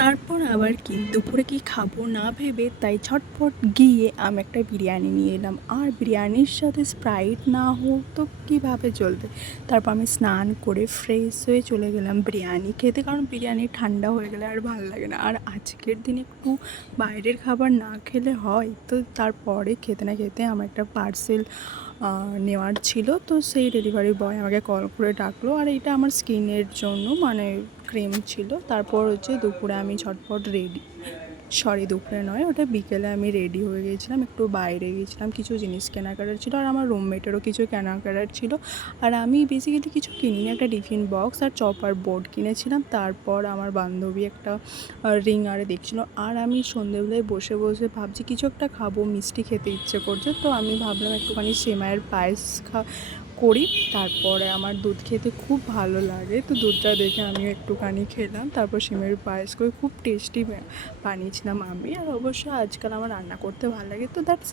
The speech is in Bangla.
তারপর আবার কি দুপুরে কি খাবো না ভেবে তাই ছটফট গিয়ে আমি একটা বিরিয়ানি নিয়ে এলাম। আর বিরিয়ানির সাথে স্প্রাইট না হোক তো কীভাবে চলবে। তারপর আমি স্নান করে ফ্রেশ হয়ে চলে গেলাম বিরিয়ানি খেতে, কারণ বিরিয়ানি ঠান্ডা হয়ে গেলে আর ভালো লাগে না। আর আজকের দিনে একটু বাইরের খাবার না খেলে হয়, তো তারপরে খেতে না খেতে আমার একটা পার্সেল নেওয়ার ছিল, তো সেই ডেলিভারি বয় আমাকে কল করে ডাকলো। আর এটা আমার স্কিনের জন্য মানে ক্রিম ছিল। তারপর হচ্ছে দুপুরে আমি ঝটপট দুপুরে নয়, ওটা বিকেলে আমি রেডি হয়ে গিয়েছিলাম, একটু বাইরে গিয়েছিলাম, কিছু জিনিস কেনাকাটার ছিল। আর আমার রুমমেটেরও কিছু কেনাকাটার ছিল। আর আমি বেসিক্যালি কিছু কিনিনি, একটা টিফিন বক্স আর চপার বোর্ড কিনেছিলাম। তারপর আমার বান্ধবী একটা রিং আরে দেখছিল। আর আমি সন্ধেবেলায় বসে বসে ভাবছি কিছু একটা খাবো, মিষ্টি খেতে ইচ্ছে করছে, তো আমি ভাবলাম একটুখানি সেমাইয়ের পায়েস করি। তারপরে আমার দুধ খেতে খুব ভালো লাগে, তো দুধটা দেখে আমিও একটুখানি খেলাম। তারপর সিমের পায়েস করে খুব টেস্টি বানিয়েছিলাম আমি। আর অবশ্যই আজকাল আমার রান্না করতে ভালো লাগে, তো দ্যাটস